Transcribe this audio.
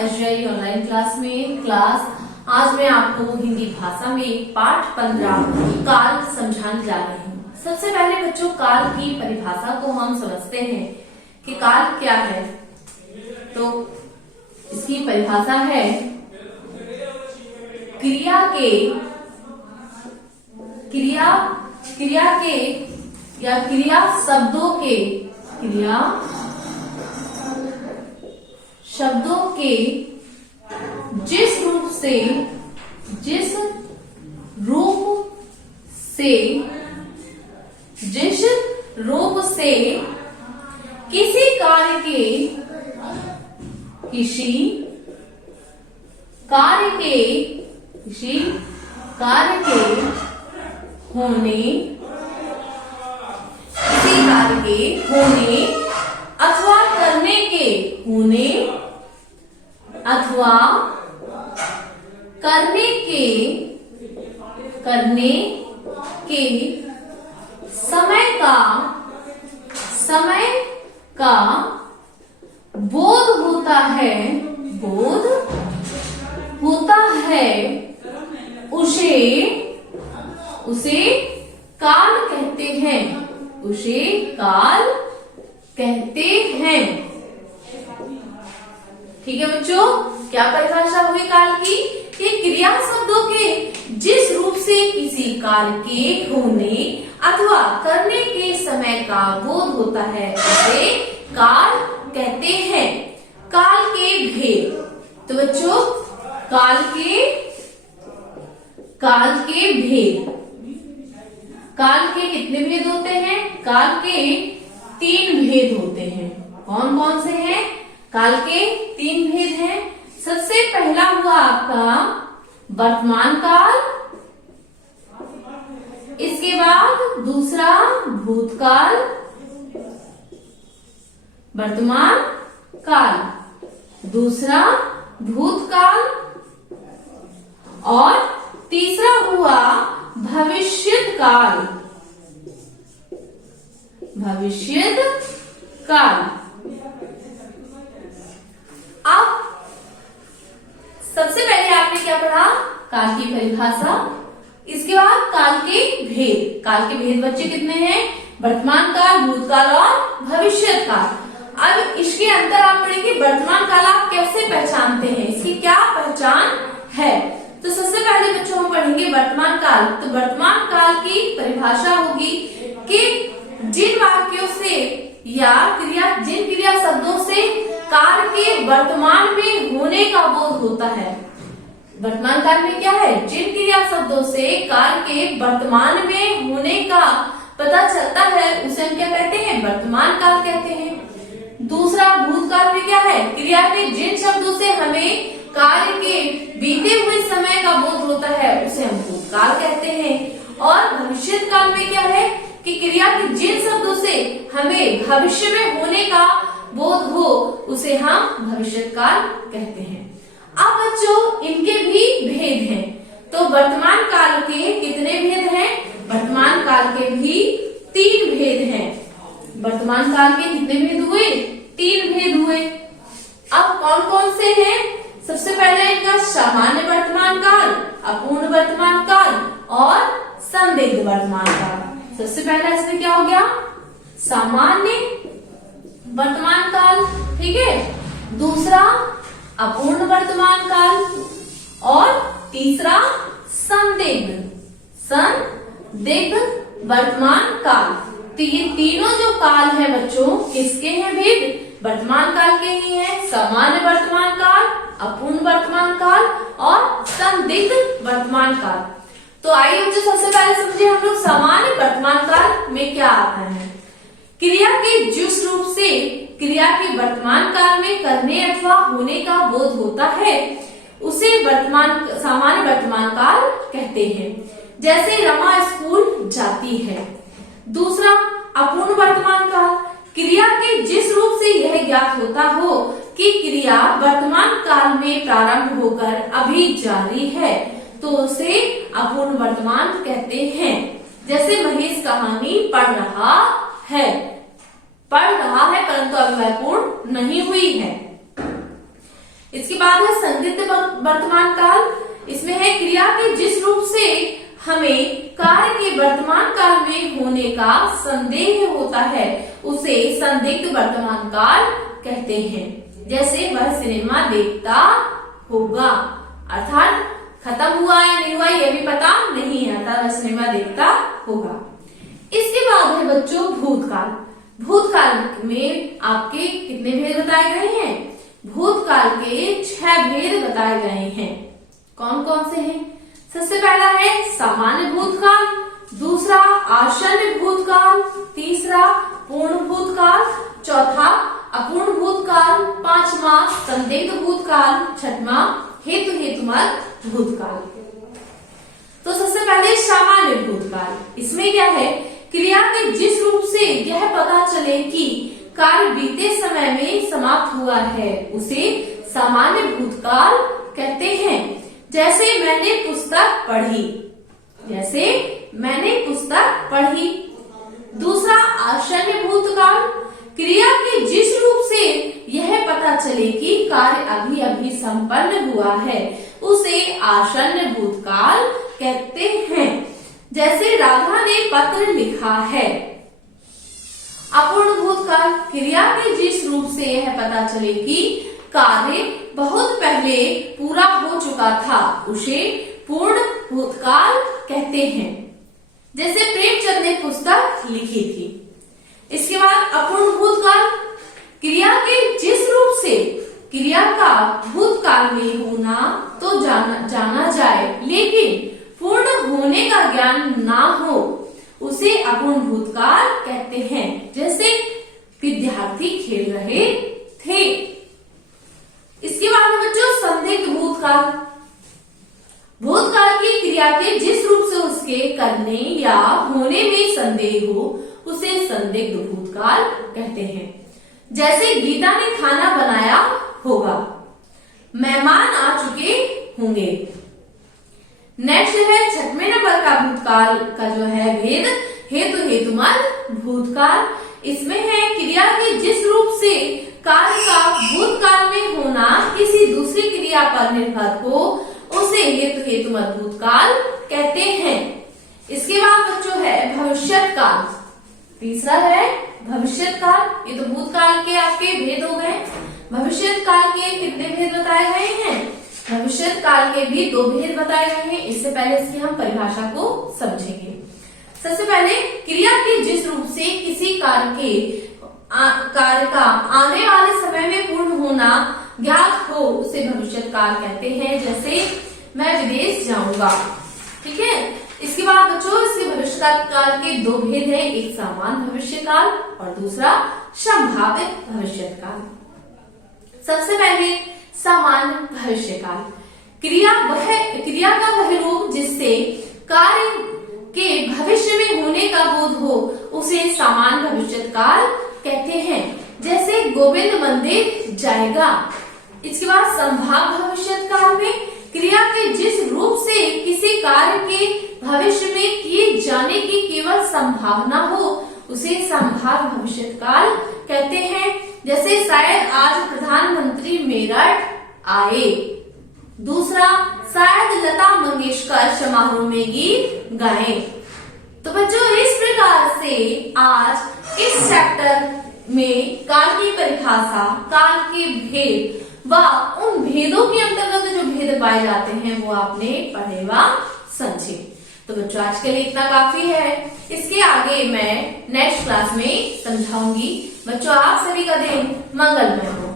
SGI online class में आज मैं आपको हिंदी भाषा में पाठ 15 काल समझाने जा रही हूँ। सबसे पहले बच्चों काल की परिभाषा को हम समझते हैं कि काल क्या है। तो इसकी परिभाषा है क्रिया के या क्रिया शब्दों के जिस रूप से किसी कार्य के होने अथवा करने के समय का बोध होता है उसे काल कहते हैं। ठीक है बच्चों, क्या परिभाषा हुई काल की? कि क्रिया शब्दों के जिस रूप से किसी कार्य के होने अथवा करने के समय का बोध होता है उसे काल कहते हैं। काल के भेद। तो बच्चों काल के भेद, काल के कितने भेद होते हैं? काल के 3 भेद होते हैं। कौन कौन से हैं? काल के 3 भेद हैं। सबसे पहला हुआ आपका वर्तमान काल, इसके बाद दूसरा भूतकाल, वर्तमान काल, दूसरा भूतकाल और तीसरा हुआ भविष्यत काल। अब सबसे पहले आपने क्या पढ़ा? काल की परिभाषा। इसके बाद काल के भेद। काल के भेद बच्चे कितने हैं? वर्तमान काल, भूतकाल और भविष्यत काल। अब इसके अंदर आप पढ़ेंगे वर्तमान काल आप कैसे पहचानते हैं, इसकी क्या पहचान है। तो सबसे पहले बच्चों हम पढ़ेंगे वर्तमान काल। तो वर्तमान काल की परिभाषा होगी कि जिन वाक्यों से या जिन क्रिया शब्दों से कार्य के वर्तमान में होने का बोध होता है। वर्तमान काल में क्या है? जिन क्रिया शब्दों से कार्य के वर्तमान में होने का पता चलता है उसे हम क्या कहते हैं? वर्तमान काल कहते हैं। दूसरा भूतकाल में क्या है? क्रिया के जिन शब्दों से हमें कार्य के बीते हुए समय का बोध होता है उसे हम भूतकाल कहते हैं। और भविष्यत काल में क्या है? कि क्रिया के जिन शब्दों से हमें भविष्य में होने का बोध हो उसे हम भविष्यत काल कहते हैं। अब बच्चों इनके भी भेद हैं। तो वर्तमान काल के कितने भेद हैं? वर्तमान काल के भी 3 भेद हैं। वर्तमान काल के कितने भेद हुए? 3 भेद हुए। अब कौन कौन से हैं? सबसे पहले इनका सामान्य वर्तमान काल, अपूर्ण वर्तमान काल और संदिग्ध वर्तमान काल। सबसे पहला इसमें क्या हो गया? सामान्य वर्तमान काल, ठीक है। दूसरा अपूर्ण वर्तमान काल और तीसरा संदिग्ध वर्तमान काल। तो ये तीनों जो काल है बच्चों किसके हैं भेद? वर्तमान काल के ही हैं। सामान्य वर्तमान काल, अपूर्ण वर्तमान काल और संदिग्ध वर्तमान काल। तो आइए बच्चों सबसे पहले समझिए हम लोग सामान्य वर्तमान काल में क्या आता है। क्रिया के जिस रूप से क्रिया के वर्तमान काल में करने अथवा होने का बोध होता है उसे सामान्य वर्तमान काल कहते हैं। जैसे रमा स्कूल जाती है। दूसरा अपूर्ण वर्तमान काल, क्रिया के जिस रूप से यह ज्ञात होता हो कि क्रिया वर्तमान काल में प्रारंभ होकर अभी जारी है तो उसे अपूर्ण वर्तमान कहते हैं। जैसे महेश कहानी पढ़ रहा है परंतु अभी वह पूर्ण नहीं हुई है। इसके बाद है संदिग्ध वर्तमान काल। इसमें है क्रिया के जिस रूप से हमें कार्य के वर्तमान काल में होने का संदेह होता है उसे संदिग्ध वर्तमान काल कहते हैं। जैसे वह सिनेमा देखता होगा, अर्थात खत्म हुआ या नहीं हुआ ये भी पता नहीं है, अर्थात वह सिनेमा देखता होगा। इसके बाद है बच्चों भूतकाल। भूतकाल में आपके कितने भेद बताए गए हैं? भूतकाल के 6 भेद बताए गए हैं। कौन कौन से हैं? सबसे पहला है सामान्य भूतकाल, दूसरा आसन्न भूतकाल, तीसरा पूर्ण भूतकाल, चौथा अपूर्ण भूतकाल, पांचवा संदिग्ध भूतकाल, छठवां हेतु हेतुमत भूतकाल। तो सबसे पहले सामान्य भूतकाल। इसमें क्या है? क्रिया के जिस रूप से यह पता चले कि कार्य बीते समय में समाप्त हुआ है उसे सामान्य भूतकाल कहते हैं। जैसे मैंने पुस्तक पढ़ी, जैसे मैंने पुस्तक पढ़ी। दूसरा आसन्न भूतकाल, क्रिया के जिस रूप से यह पता चले कि कार्य अभी अभी संपन्न हुआ है उसे आसन्न भूतकाल कहते हैं। जैसे राधा ने पत्र लिखा है। अपूर्ण भूतकाल, क्रिया के जिस रूप से यह पता चले कि कार्य बहुत पहले पूरा हो चुका था उसे पूर्ण भूतकाल कहते हैं। जैसे प्रेमचंद ने पुस्तक लिखी थी। इसके बाद अपूर्ण भूतकाल, क्रिया के जिस रूप से क्रिया का भूतकाल में होना तो जाना जाए लेकिन पूर्ण होने का ज्ञान ना हो उसे अपूर्ण भूतकाल कहते हैं। जैसे विद्यार्थी खेल रहे थे। इसके बाद बच्चों संदिग्ध भूतकाल। भूतकाल की क्रिया के जिस रूप से उसके करने या होने में संदेह हो उसे संदिग्ध भूतकाल कहते हैं। जैसे गीता ने खाना बनाया होगा, मेहमान आ चुके होंगे। नेक्स्ट है 6वें नंबर का भूतकाल का जो है भेद हेतु हेतुमत भूतकाल। इसमें है क्रिया के जिस रूप से कार्य का भूतकाल में होना किसी दूसरी क्रिया पर निर्भर हो उसे हेतु हेतुमत भूतकाल कहते हैं। इसके बाद बच्चों है भविष्यत काल। तीसरा है भविष्यत काल। ये तो भूतकाल के आपके भेद हो गए। भविष्यत काल के कितने भेद बताए गए हैं? भविष्यत काल के भी 2 भेद बताए गए हैं। इससे पहले इसकी हम परिभाषा को समझेंगे। सबसे पहले क्रिया के जिस रूप से किसी कार्य का आने वाले समय में पूर्ण होना ज्ञात हो उसे भविष्यत काल कहते हैं। जैसे मैं विदेश जाऊंगा, ठीक है। इसके बाद बच्चों इसके भविष्यत काल के 2 भेद हैं, एक सामान्य भविष्य काल और दूसरा संभावित भविष्यत काल। सबसे पहले सामान्य भविष्य काल। क्रिया का वह रूप जिससे कार्य के भविष्य में होने का बोध हो उसे सामान्य भविष्यत काल कहते हैं। जैसे गोविंद मंदिर जाएगा। इसके बाद संभाव्य भविष्यत काल में क्रिया के जिस रूप से किसी कार्य के भविष्य में किए जाने की केवल संभावना हो उसे संभाव्य भविष्यत काल कहते हैं। जैसे शायद आज प्रधानमंत्री मेरठ आए। दूसरा शायद लता मंगेशकर समारोह में गीत गाएं। तो बच्चों इस प्रकार से आज इस चैप्टर में काल की परिभाषा, काल के भेद व उन भेदों के अंतर्गत जो भेद पाए जाते हैं वो आपने पढ़े व समझे। तो बच्चों आज के लिए इतना काफी है। इसके आगे मैं नेक्स्ट क्लास में समझाऊंगी। बच्चों आप सभी का दिन मंगलमय हो।